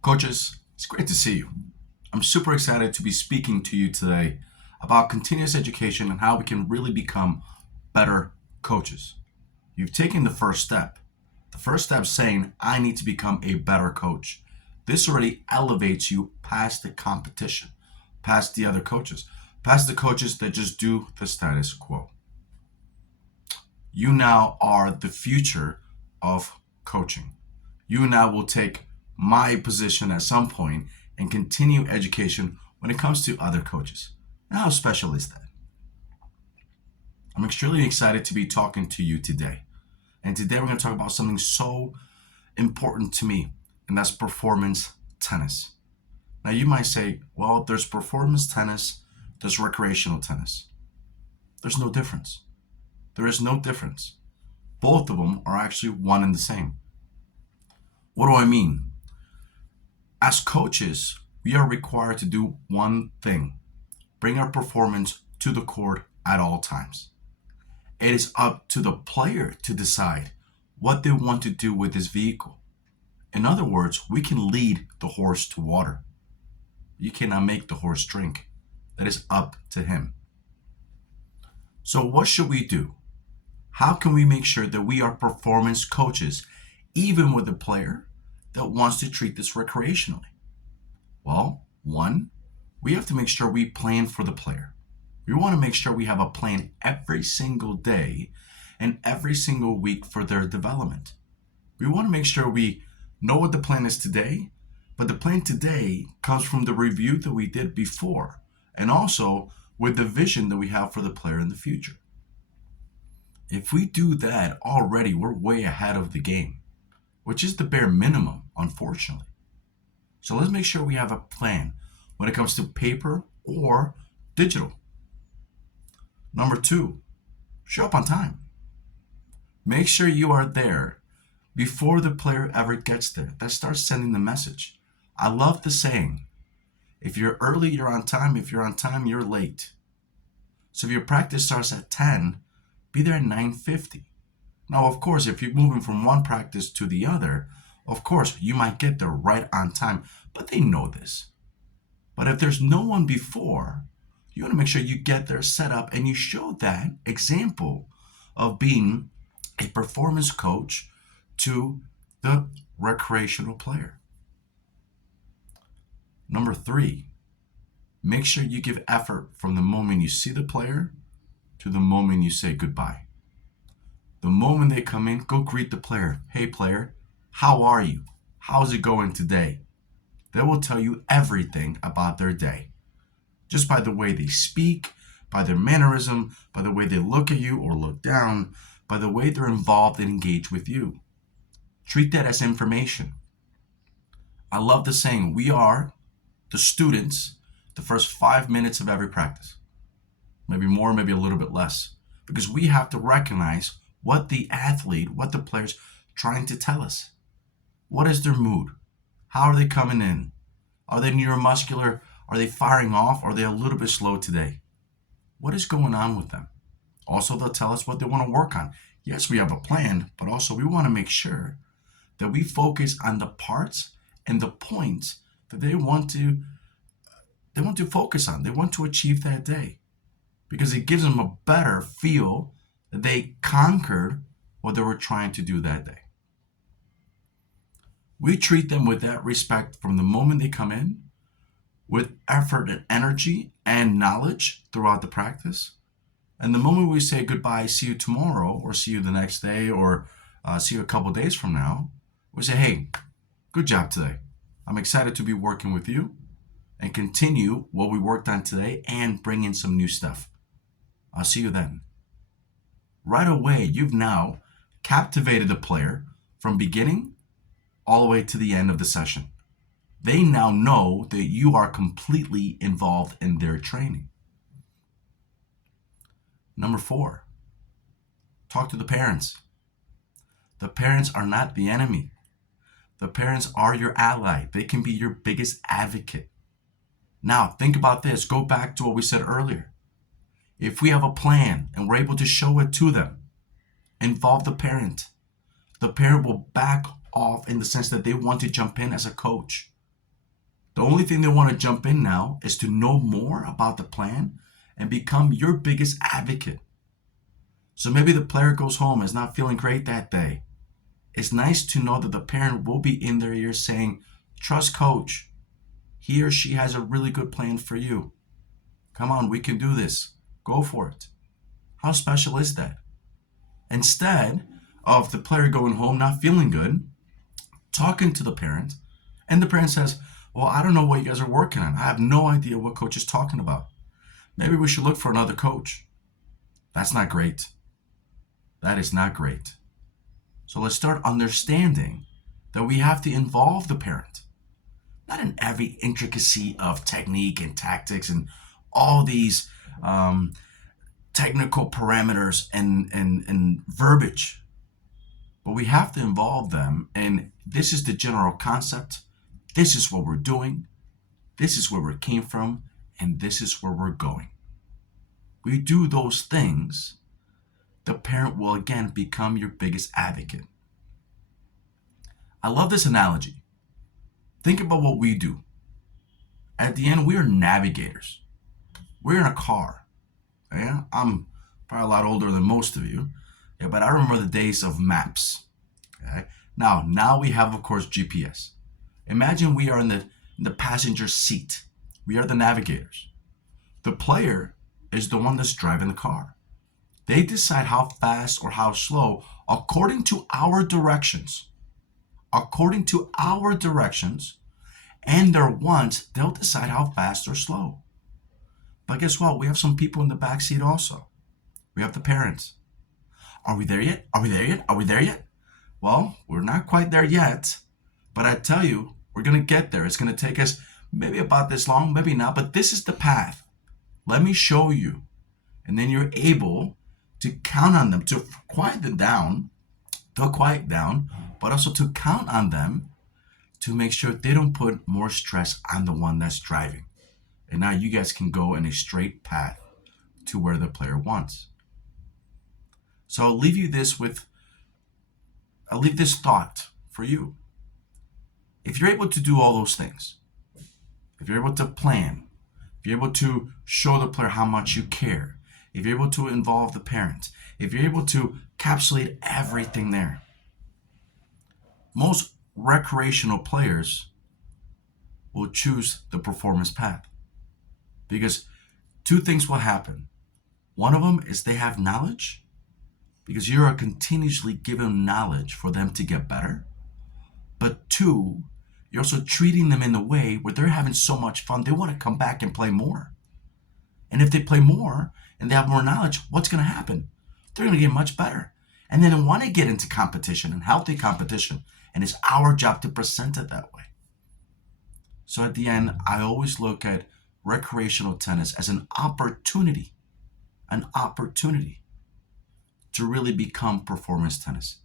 Coaches, it's great to see you. I'm super excited to be speaking to you today about continuous education and how we can really become better coaches. You've taken the first step. The first step saying, I need to become a better coach. This already elevates you past the competition, past the other coaches, past the coaches that just do the status quo. You now are the future of coaching. You now will take my position at some point and continue education when it comes to other coaches. Now, how special is that? I'm extremely excited to be talking to you today. And today we're going to talk about something so important to me, and that's performance tennis. Now, you might say, well, there's performance tennis, there's recreational tennis. There's no difference. There is no difference. Both of them are actually one and the same. What do I mean? As coaches, we are required to do one thing: bring our performance to the court at all times. It is up to the player to decide what they want to do with this vehicle. In other words, we can lead the horse to water. You cannot make the horse drink. That is up to him. So, what should we do? How can we make sure that we are performance coaches, even with a player that wants to treat this recreationally? Well, one, we have to make sure we plan for the player. We want to make sure we have a plan every single day and every single week for their development. We want to make sure we know what the plan is today, but the plan today comes from the review that we did before, and also with the vision that we have for the player in the future. If we do that already, we're way ahead of the game, which is the bare minimum, unfortunately. So let's make sure we have a plan when it comes to paper or digital. Number two, show up on time. Make sure you are there before the player ever gets there. That starts sending the message. I love the saying, if you're early, you're on time. If you're on time, you're late. So if your practice starts at 10, be there at 9:50. Now, of course, if you're moving from one practice to the other, of course, you might get there right on time, but they know this. But if there's no one before, you want to make sure you get there set up and you show that example of being a performance coach to the recreational player. Number three, make sure you give effort from the moment you see the player to the moment you say goodbye. The moment they come in, go greet the player. Hey, player, how are you? How's it going today? They will tell you everything about their day, just by the way they speak, by their mannerism, by the way they look at you or look down, by the way they're involved and engaged with you. Treat that as information. I love the saying, we are the students the first 5 minutes of every practice. Maybe more, maybe a little bit less. Because we have to recognize what the athlete, what the player's trying to tell us. What is their mood? How are they coming in? Are they neuromuscular? Are they firing off? Are they a little bit slow today? What is going on with them? Also, they'll tell us what they want to work on. Yes, we have a plan, but also we want to make sure that we focus on the parts and the points that they want to focus on. They want to achieve that day, because it gives them a better feel that they conquered what they were trying to do that day. We treat them with that respect from the moment they come in, with effort and energy and knowledge throughout the practice. And the moment we say goodbye, see you tomorrow, or see you the next day, or see you a couple days from now, we say, hey, good job today. I'm excited to be working with you and continue what we worked on today and bring in some new stuff. I'll see you then. Right away, you've now captivated the player from beginning all the way to the end of the session. They now know that you are completely involved in their training. Number four, talk to the parents. The parents are not the enemy. The parents are your ally. They can be your biggest advocate. Now, think about this. Go back to what we said earlier. If we have a plan and we're able to show it to them, involve the parent will back off in the sense that they want to jump in as a coach. The only thing they want to jump in now is to know more about the plan and become your biggest advocate. So maybe the player goes home, is not feeling great that day. It's nice to know that the parent will be in their ear saying, trust coach. He or she has a really good plan for you. Come on, we can do this. Go for it. How special is that? Instead of the player going home not feeling good, talking to the parent, and the parent says, well, I don't know what you guys are working on. I have no idea what coach is talking about. Maybe we should look for another coach. That's not great. That is not great. So let's start understanding that we have to involve the parent. Not in every intricacy of technique and tactics and all these technical parameters and verbiage. But we have to involve them, and this is the general concept. This is what we're doing. This is where we came from, and this is where we're going. We do those things, the parent will again become your biggest advocate. I love this analogy. Think about what we do. At the end, we are navigators. We're in a car. Yeah, I'm probably a lot older than most of you. Yeah, but I remember the days of maps. Okay? Now we have, of course, GPS. Imagine we are in the passenger seat. We are the navigators. The player is the one that's driving the car. They decide how fast or how slow according to our directions. According to our directions and their wants, they'll decide how fast or slow. But guess what? We have some people in the back seat also. We have the parents. Are we there yet? Are we there yet? Are we there yet? Well, we're not quite there yet. But I tell you, we're going to get there. It's going to take us maybe about this long, maybe not. But this is the path. Let me show you. And then you're able to count on them, to quiet them down, but also to count on them to make sure they don't put more stress on the one that's driving. And now you guys can go in a straight path to where the player wants. So I'll leave this thought for you. If you're able to do all those things, if you're able to plan, if you're able to show the player how much you care, if you're able to involve the parents, if you're able to encapsulate everything there, most recreational players will choose the performance path. Because two things will happen. One of them is they have knowledge, because you are continuously giving knowledge for them to get better. But two, you're also treating them in a way where they're having so much fun, they want to come back and play more. And if they play more and they have more knowledge, what's going to happen? They're going to get much better. And then they want to get into competition and healthy competition. And it's our job to present it that way. So at the end, I always look at recreational tennis as an opportunity to really become performance tennis.